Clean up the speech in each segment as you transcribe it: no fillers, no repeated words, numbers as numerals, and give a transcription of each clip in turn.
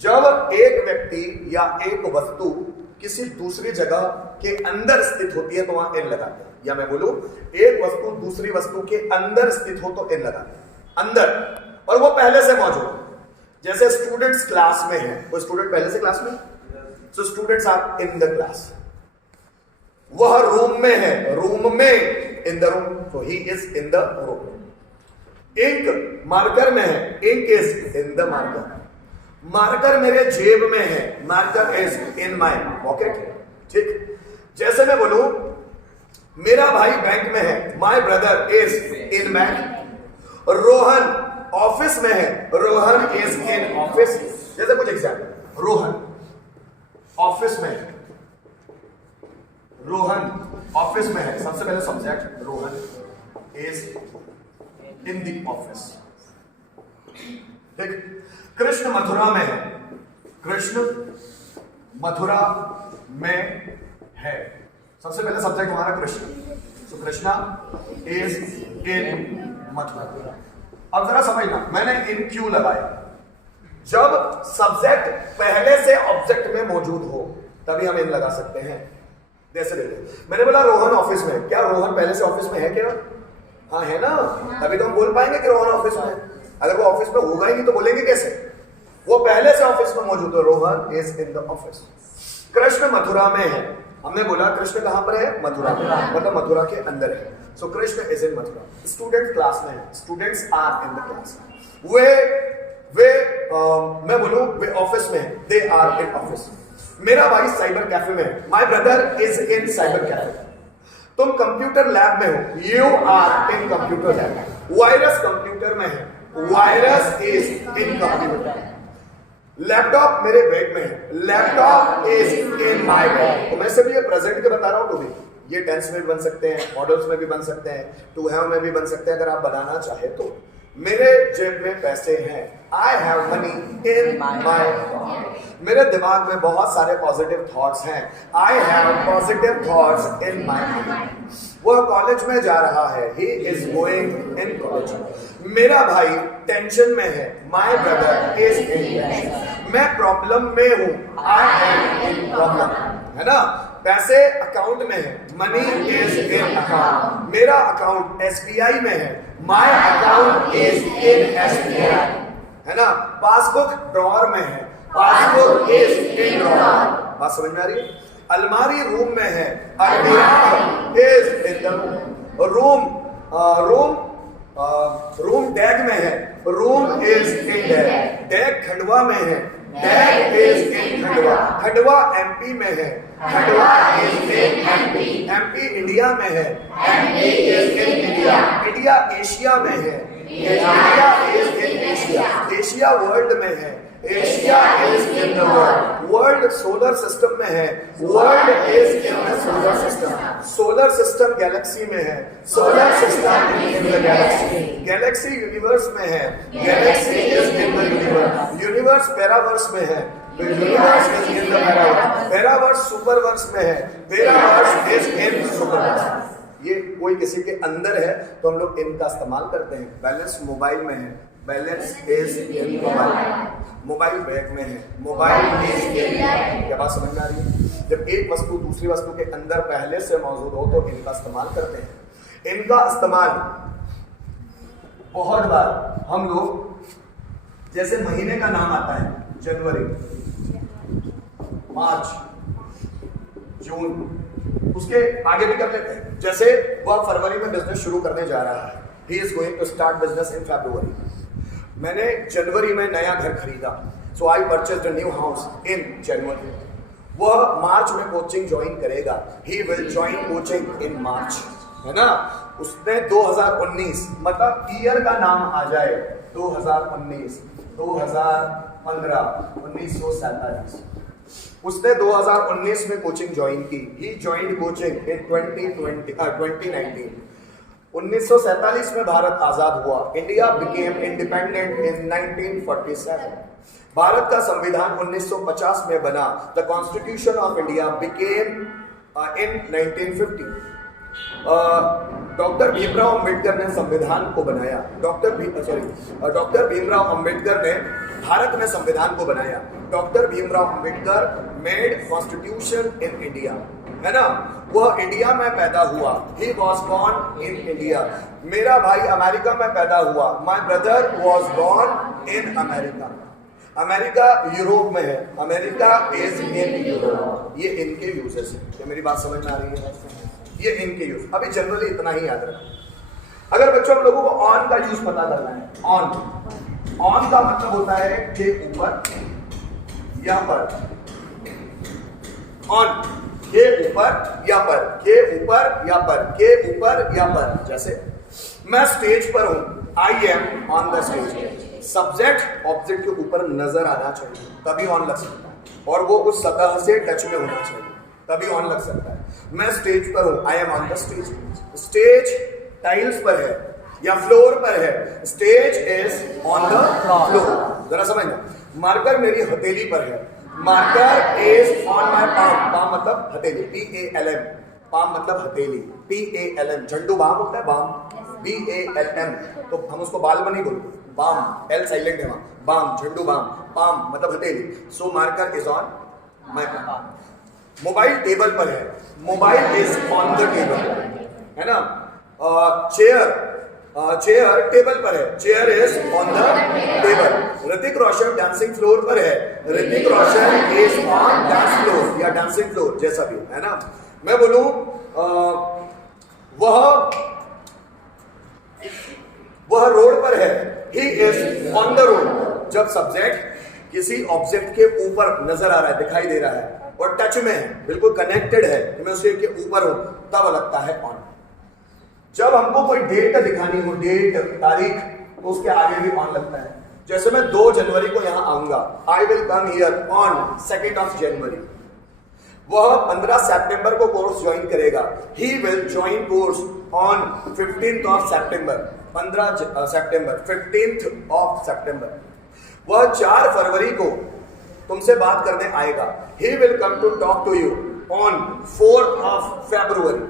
जब एक व्यक्ति या एक वस्तु किसी दूसरी जगह के अंदर स्थित होती है तो वहां एन लगाते हैं। या मैं बोलूं, एक वस्तु दूसरी वस्तु के अंदर स्थित हो तो एन लगाते हैं, अंदर, और वो पहले से मौजूद है। जैसे स्टूडेंट्स क्लास में है, वो स्टूडेंट पहले से क्लास में, so students are in the class. वह रूम में है, रूम में, in the room, so he is in the room. Ink marker में है, ink is in the marker. Marker मेरे जेब में है, marker is in my pocket. ठीक, जैसे मैं बोलूं मेरा भाई बैंक में है, my brother is in bank. Rohan office में है, रोहन इज इन ऑफिस। जैसे कुछ एग्जाम्पल, रोहन ऑफिस में है, रोहन ऑफिस में है। सबसे पहले subject, Rohan is in the office. ठीक, कृष्ण मथुरा में है, कृष्ण मथुरा में है। सबसे पहले सब्जेक्ट हमारा कृष्ण, तो कृष्णा इज इन मथुरा। अब जरा समझना, मैंने इन क्यों लगाया। जब सब्जेक्ट पहले से ऑब्जेक्ट में मौजूद हो तभी हम इन लगा सकते हैं। जैसे देखो, मैंने बोला रोहन ऑफिस में, क्या रोहन पहले से ऑफिस में है क्या? हाँ है ना, तभी तो हम बोल पाएंगे कि रोहन ऑफिस में है। अगर वो ऑफिस में होगा ही नहीं तो बोलेंगे कैसे? वो पहले से ऑफिस में मौजूद है, Rohan is in the office. Krishna Mathura में है, हमने बोला कृष्ण कहां पर है? मथुरा में, मतलब मथुरा के अंदर है। So Krishna is in Mathura. Student class में है, students are in the class. मैं बोलूं वे ऑफिस में है, दे आर इन ऑफिस। मेरा भाई साइबर कैफे में है, my brother is in cyber cafe. तुम कंप्यूटर लैब में हो, you are in computer lab. Virus computer में है, virus is in computer. Laptop मेरे बैग में है, laptop is in my bag. तो मैं सभी ये प्रेजेंट के बता रहा हूं, तो भी ये टेंस में भी बन सकते हैं, मॉडल्स में भी बन सकते हैं, टू हैव में भी बन सकते हैं अगर आप बनाना चाहे तो। मेरे जेब में पैसे हैं, I have money in my pocket. मेरे दिमाग में बहुत सारे पॉजिटिव थॉट्स हैं, I have positive thoughts in my mind. वह कॉलेज में जा रहा है, he is going in college. मेरा भाई टेंशन में है, my brother is in tension. मैं प्रॉब्लम में हूं, आई एम इन प्रॉब्लम, है ना। पैसे अकाउंट में है, मनी इज इन अकाउंट। मेरा अकाउंट एसबीआई में है, my account is in SBI, है ना। पासबुक ड्रॉअर में है, पासबुक इज इन ड्रॉअर। बात समझ में आ रही है? अलमारी रूम में है, अलमीरा is in the room. Room dag में है, room is in dag. Dag Khandwa में है, dag is in Khandwa. Khandwa MP में है, Khandwa is in MP. MP India में है, MP is in India. India Asia में है, India is in Asia. Asia world में है, Asia is in the world. World solar system में है, world is in the solar system. Solar system Galaxy में है, solar system in the galaxy. Galaxy universe में है, galaxy is in the universe. Universe paraverse में है, universe is in the paraverse. Paraverse superverse में है, पैरावर्स इज इन सुपरवर्स। ये कोई किसी के अंदर है तो हम लोग इनका इस्तेमाल करते हैं। बैलेंस मोबाइल में है, balance is in mobile. Mobile bag में है, मोबाइल इज इन बैग। क्या बात समझ में आ रही है? जब एक वस्तु दूसरी वस्तु के अंदर पहले से मौजूद हो तो इनका इस्तेमाल करते हैं। इनका इस्तेमाल बहुत बार हम लोग, जैसे महीने का नाम आता है, जनवरी, मार्च, जून, उसके आगे भी कर लेते हैं। जैसे वह फरवरी में बिजनेस शुरू करने जा रहा है, he is going to start business in February. मैंने जनवरी में नया घर खरीदा, so I purchased a new house in January. वह मार्च में कोचिंग ज्वाइन करेगा, he will join coaching in March, है ना। उसने 2019, मतलब ईयर का नाम आ जाए 2019, 2015, 1947। उसने 2019 में कोचिंग ज्वाइन की, ही ज्वाइंड कोचिंग इन 2019। 1947 में भारत आजाद हुआ, India became independent in 1947। Bharat का संविधान 1950 में बना, the constitution of India became in 1950। Doctor Bhimrao Ambedkar ने संविधान को बनाया, डॉक्टर भीमराव अंबेडकर ने भारत में संविधान को बनाया। Doctor Bhimrao Ambedkar made constitution in India, है ना, वह इंडिया में पैदा हुआ, he was born in India. मेरा भाई अमेरिका में पैदा हुआ, my brother was born in America. America Europe में है, अमेरिका इज इन यूरोप। ये इनके यूजेस है, क्या मेरी बात समझ में आ रही है? ये इनके यूज। अभी जनरली इतना ही याद रखना। अगर बच्चों हम लोगों को ऑन का यूज पता करना है, ऑन का मतलब होता है के ऊपर या पर, ऑन के ऊपर या पर, के ऊपर या पर, के ऊपर या पर। जैसे मैं स्टेज पर हूं, I am on the stage. Subject object के ऊपर नजर आना चाहिए तभी ऑन लग सकता है, और वो उस सतह से टच में होना चाहिए तभी ऑन लग सकता है। मैं स्टेज पर हूं, I am on the stage. Stage tiles पर है या फ्लोर पर है, stage is on the floor. जरा समझना। मार्कर मेरी हथेली पर है, marker is on my palm. Palm मतलब हथेली, PALM, पाम मतलब हथेली, PALM। झंडू बाम होता है, बाम, BALM। तो हम उसको बाल में नहीं बोलते, बाम, L साइलेंट है वहां, बाम, झंडू बाम, पाम मतलब हथेली। So marker is on my palm. Mobile table पर है, mobile is on the table, है ना। चेयर टेबल पर है, chair is on the table. Hrithik Roshan dancing floor पर है, Hrithik Roshan is on dance floor या डांसिंग फ्लोर, जैसा भी है ना। मैं बोलूं वह रोड पर है, he is on the road. जब सब्जेक्ट किसी ऑब्जेक्ट के ऊपर नजर आ रहा है, दिखाई दे रहा है और टच में है, बिल्कुल कनेक्टेड है, मैं उसके ऊपर हूं, तब लगता है ऑन। जब हमको कोई डेट दिखानी हो, डेट, तारीख, तो उसके आगे भी ऑन लगता है। जैसे मैं 2 जनवरी को यहां आऊंगा, I will come here on 2 January. वह 15 सितंबर को कोर्स ज्वाइन करेगा, he will join course on 15 September, 15 September, 15 September. वह 4 फरवरी को तुमसे बात करने आएगा, he will come to talk to you on 4 February.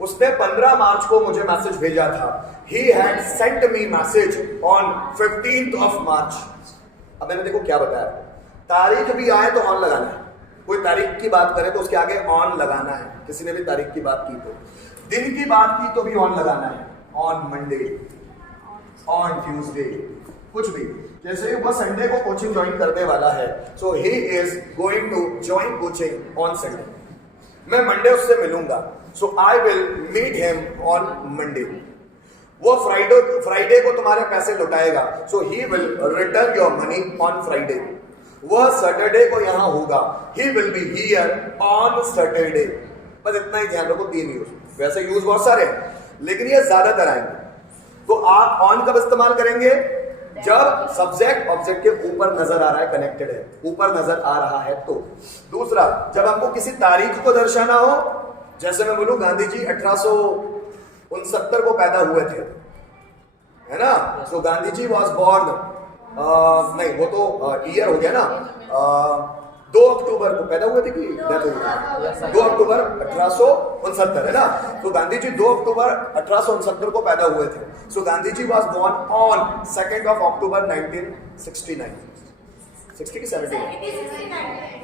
उसने 15 मार्च को मुझे मैसेज भेजा था, he had sent me message on 15 मार्च। अब मैंने देखो क्या बताया, तारीख भी आए तो ऑन लगाना है। कोई तारीख की बात करे तो उसके आगे ऑन लगाना है। किसी ने भी तारीख की बात की तो, दिन की बात की तो भी ऑन लगाना है, ऑन मंडे, ऑन ट्यूसडे, कुछ भी। जैसे वह संडे को कोचिंग ज्वाइन करने वाला है, so he is going to join coaching on Sunday. मैं मंडे उससे मिलूंगा, so I will meet him on Monday. वो फ्राइडे को तुम्हारे पैसे लौटाएगा, so he will return your money on Friday. वह सैटरडे को यहां होगा, he will be here on Saturday. बस इतना ही ध्यान रखो, 3 यूज। वैसे यूज बहुत सारे हैं, लेकिन ये ज्यादातर आएंगे। तो आप ऑन कब इस्तेमाल करेंगे? जब सब्जेक्ट ऑब्जेक्ट के ऊपर नजर आ रहा है, कनेक्टेड है, ऊपर नजर आ रहा है तो। दूसरा, जब हमको किसी तारीख को दर्शाना हो, जैसे मैं बोलूं गांधी जी 1869 को पैदा हुए थे, है ना। सो गांधी जी वॉज बॉर्न, नहीं वो तो ईयर हो गया ना, 2 अक्टूबर को पैदा हुए थे कि डेथ हुई? 2 अक्टूबर 1869, है ना। तो गांधी जी 2 अक्टूबर 1869 को पैदा हुए थे। सो Gandhi ji was born on 2 अक्टूबर 1969। 60 की 70?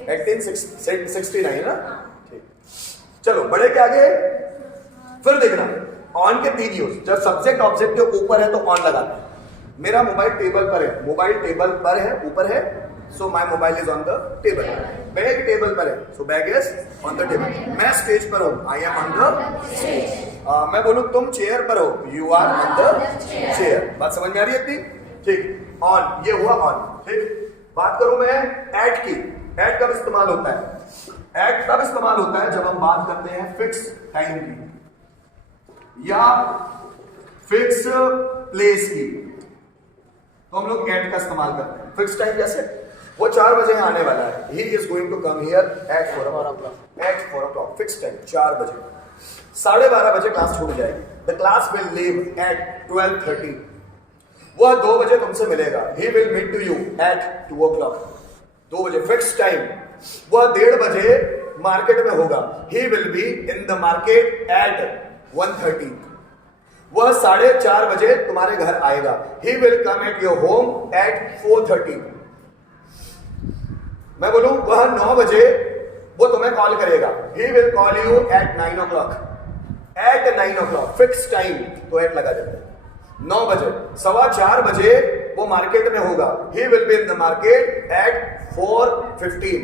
1869 ना। ठीक, चलो बढ़े के आगे। फिर देखना ऑन के 3 यूज। जब सब्जेक्ट ऑब्जेक्ट के ऊपर है तो ऑन लगाना है। मेरा मोबाइल टेबल पर है, मोबाइल टेबल पर है, ऊपर है, so my mobile is on the table. Bag table पर है, so bag is on the table. मैं स्टेज पर हूं, I am on the stage. मैं बोलूं तुम चेयर पर हो, you are on the chair. बात समझ में आ रही है इतनी? ठीक, ऑन, ये हुआ ऑन। ठीक, बात करूं मैं एट की। एट कब इस्तेमाल होता है? एट तब इस्तेमाल होता है जब हम बात करते हैं फिक्स टाइम की या फिक्स प्लेस की, तो हम लोग एट का इस्तेमाल करते हैं। फिक्स टाइम जैसे वो 4 बजे आने वाला है, he is going to come here at 4 o'clock। At 4 o'clock fix time, 4 बजे। 12:30 बजे क्लास छूट जाएगी, the class will leave at 12:30। वह 2 बजे तुमसे मिलेगा, he will meet to you at 2 o'clock। 2 बजे फिक्स टाइम। वह 1:30 बजे मार्केट में होगा, he will be in the market eight 1:30। वह 4:30 बजे तुम्हारे घर आएगा, he will come at your home at 4:30। मैं बोलूं वह 9 बजे वो तुम्हें कॉल करेगा, he will call you at 9 o'clock, at 9 o'clock fix time, तो एट लगा देते हैं। 9 बजे, 4:15 बजे वो मार्केट में होगा, he will be in the market at 4:15।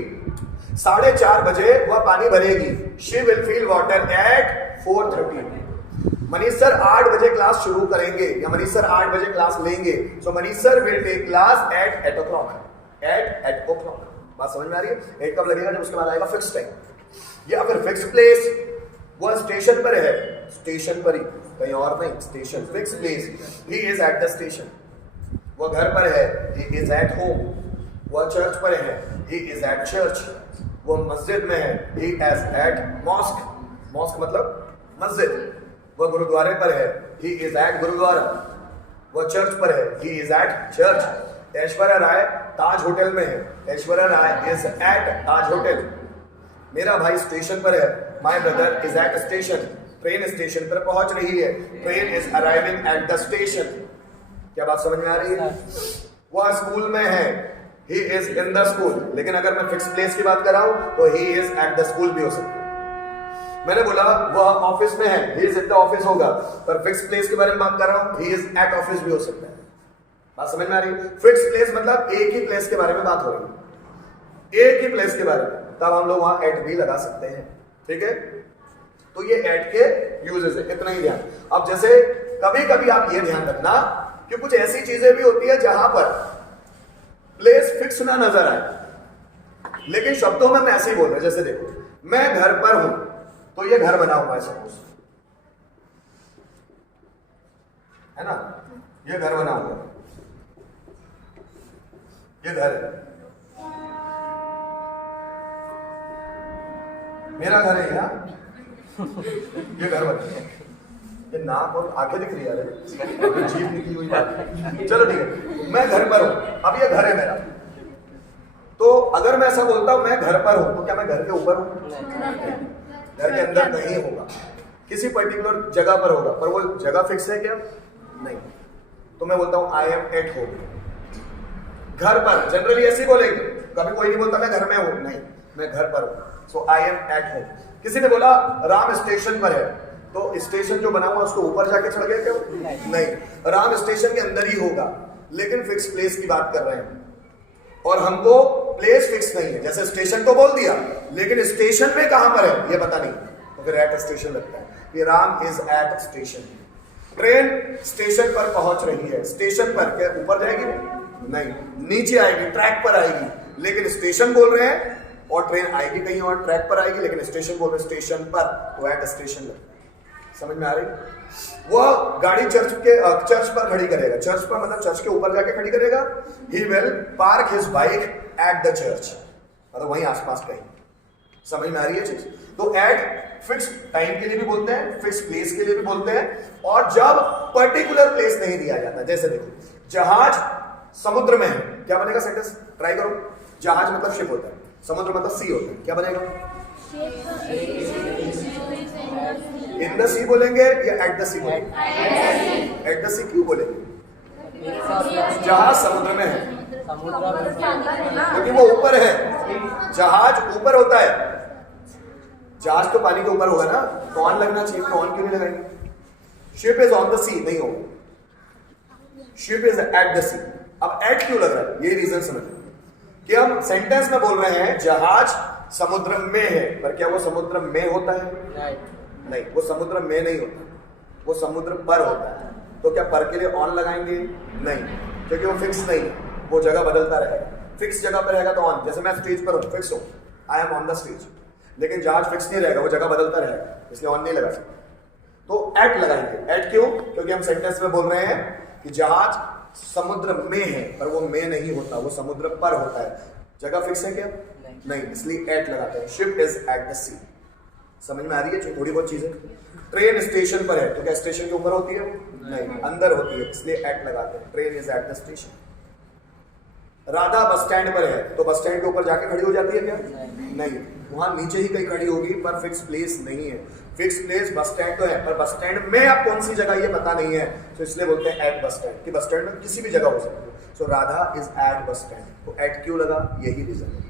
4:30 बजे वह पानी भरेगी, she will fill water at 4:30। Manish sir 8 बजे क्लास शुरू करेंगे या मनीष सर 8 बजे क्लास लेंगे, so Manish sir will take class at 8 o'clock, at 8 o'clock। बात समझ में आ रही है? 8 कब लगेगा? जब उसके बाद आएगा फिक्स टाइम। या फिर फिक्स प्लेस, वह स्टेशन पर है, स्टेशन पर ही, कहीं और नहीं, station fix place, he is eight the station. वह घर पर है, ही इज एट होम। वह चर्च पर है, ही इज एट चर्च। वह मस्जिद में है, he is at mosque, mosque मतलब मस्जिद। वह गुरुद्वारे पर है, ही इज एट गुरुद्वारा। वह चर्च पर है, he is at church. Aishwarya Rai Taj hotel में है, Aishwarya Rai is at Taj hotel. मेरा भाई स्टेशन पर है, my brother is at station. Train station पर पहुंच रही है, train is arriving at the station. क्या बात समझ में आ रही है? वह स्कूल में है, he is in the school. लेकिन अगर मैं फिक्स प्लेस की बात कर रहा हूं तो ही इज एट द स्कूल भी हो सकता है। मैंने बोला वह ऑफिस में है, he is in the office होगा, पर फिक्स प्लेस के बारे में बात कर रहा हूं, ही इज एट ऑफिस भी हो सकता है। बात समझ में आ रही है? फिक्स प्लेस मतलब एक ही प्लेस के बारे में बात हो रही है, एक ही प्लेस के बारे में, तब हम लोग वहां एट भी लगा सकते हैं। ठीक है, तो ये एट के यूजेस है, इतना ही ध्यान। अब जैसे कभी कभी आप ये ध्यान रखना कि कुछ ऐसी चीजें भी होती है जहां पर प्लेस फिक्स ना नजर आए, लेकिन शब्दों में मैं ऐसे ही बोल रहा हूं। जैसे देखो, मैं घर पर हूं, तो ये घर बना हुआ है सपोज, है ना, ये घर बना हुआ है, ये घर है, मेरा घर है यहाँ, ये घर बना है। ये नाक और आंखें दिख रही है, जीभ निकली हुई बात। चलो ठीक है, मैं घर पर हूं, अब ये घर है मेरा, तो अगर मैं ऐसा बोलता हूं मैं घर पर हूं, तो क्या मैं घर के ऊपर हूं? घर के अंदर नहीं होगा, किसी पर्टिकुलर जगह पर होगा, पर वो जगह फिक्स है क्या? नहीं। तो मैं बोलता हूं आई एम एट होम। घर पर जनरली ऐसे बोलेंगे, कभी कोई नहीं बोलता मैं घर में हूं, नहीं, मैं घर पर हूं, सो आई एम एट होम। किसी ने बोला राम स्टेशन पर है, तो स्टेशन जो बना हुआ उसको ऊपर जाके चढ़ गए क्या? नहीं, राम स्टेशन के अंदर ही होगा, लेकिन फिक्स प्लेस की बात कर रहे हैं और हमको प्लेस फिक्स नहीं है। जैसे स्टेशन तो बोल दिया, लेकिन स्टेशन में कहां पर है ये पता नहीं, तो फिर एट स्टेशन लगता है। ये Ram is at station. Train station पर पहुंच रही है, स्टेशन पर क्या ऊपर जाएगी? नहीं, नीचे आएगी, ट्रैक पर आएगी, लेकिन स्टेशन बोल रहे हैं और ट्रेन आएगी कहीं और, ट्रैक पर आएगी, लेकिन स्टेशन बोल रहे हैं स्टेशन पर, तो एट स्टेशन लगता है। समझ में आ रही? वह गाड़ी चर्च पर खड़ी करेगा, चर्च पर मतलब चर्च के ऊपर जाके खड़ी करेगा। He will park his bike at the church, मतलब वहीं आसपास कहीं। समझ में आ रही है चीज? तो एट फिक्स टाइम के लिए भी बोलते हैं, फिक्स प्लेस के लिए भी बोलते हैं, और जब पर्टिकुलर प्लेस नहीं दिया जाता। जैसे देखो, जहाज समुद्र में है, क्या बनेगा सेंटेंस? ट्राई करो। जहाज मतलब शिप होता है, समुद्र मतलब सी होता है, क्या बनेगा? इन द सी बोलेंगे या एट द सी बोलेंगे? एट द सी क्यों बोलेंगे? जहाज समुद्र में है, क्योंकि वो ऊपर है। जहाज ऊपर होता है, जहाज तो पानी के ऊपर होगा ना, तो ऑन लगना चाहिए, तो ऑन क्यों नहीं लगाएंगे? शिप इज ऑन द सी नहीं होगा, शिप इज एट द सी। अब एट क्यों लग रहा है? ये रीजन समझ कि हम सेंटेंस में बोल रहे हैं जहाज समुद्र में है, पर क्या वो समुद्र में होता है? नहीं, वो समुद्र में नहीं होता, वो समुद्र पर होता है। तो क्या पर के लिए ऑन लगाएंगे? नहीं, क्योंकि वो फिक्स नहीं है, वो जगह बदलता रहेगा। फिक्स जगह पर रहेगा तो ऑन। जैसे मैं स्टेज पर हूँ, फिक्स हूँ, आई एम ऑन द स्टेज, लेकिन जहाज फिक्स नहीं रहेगा, वो जगह बदलता रहेगा, इसलिए ऑन नहीं लगा सकते। तो एट लगाएंगे। एट क्यों? क्योंकि हम सेंटेंस में बोल रहे हैं कि जहाज समुद्र में है, पर वो में नहीं होता, वो समुद्र पर होता है। जगह फिक्स है क्या? नहीं, इसलिए एट लगाते हैं। शिप इज एट द सी। समझ में आ रही है थोड़ी बहुत चीजें? ट्रेन स्टेशन पर है, तो क्या स्टेशन के ऊपर होती है? नहीं, अंदर होती है, इसलिए एट लगाते हैं। Train is eight the station. Radha bus stand पर है, तो बस स्टैंड के ऊपर जाके खड़ी हो जाती है क्या? नहीं, वहां नीचे ही कहीं खड़ी होगी, पर फिक्स प्लेस नहीं है। फिक्स प्लेस बस स्टैंड तो है, पर बस स्टैंड में अब कौन सी जगह ये पता नहीं है, तो इसलिए बोलते हैं एट बस स्टैंड, कि बस स्टैंड में किसी भी जगह हो सकती है। So Radha is at bus stand, तो एट क्यों लगा? यही रीजन है।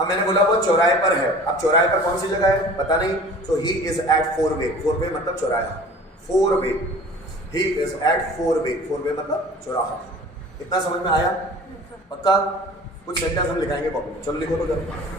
अब मैंने बोला वो चौराहे पर है, अब चौराहे पर कौन सी जगह है पता नहीं, सो ही इज एट 4 वे, 4 वे मतलब चौराहा, 4 वे, ही इज एट 4 वे, 4 वे मतलब चौराहा। इतना समझ में आया? पक्का? कुछ सेंटेंस हम लिखाएंगे कॉपी में, चलो लिखो तो जरा।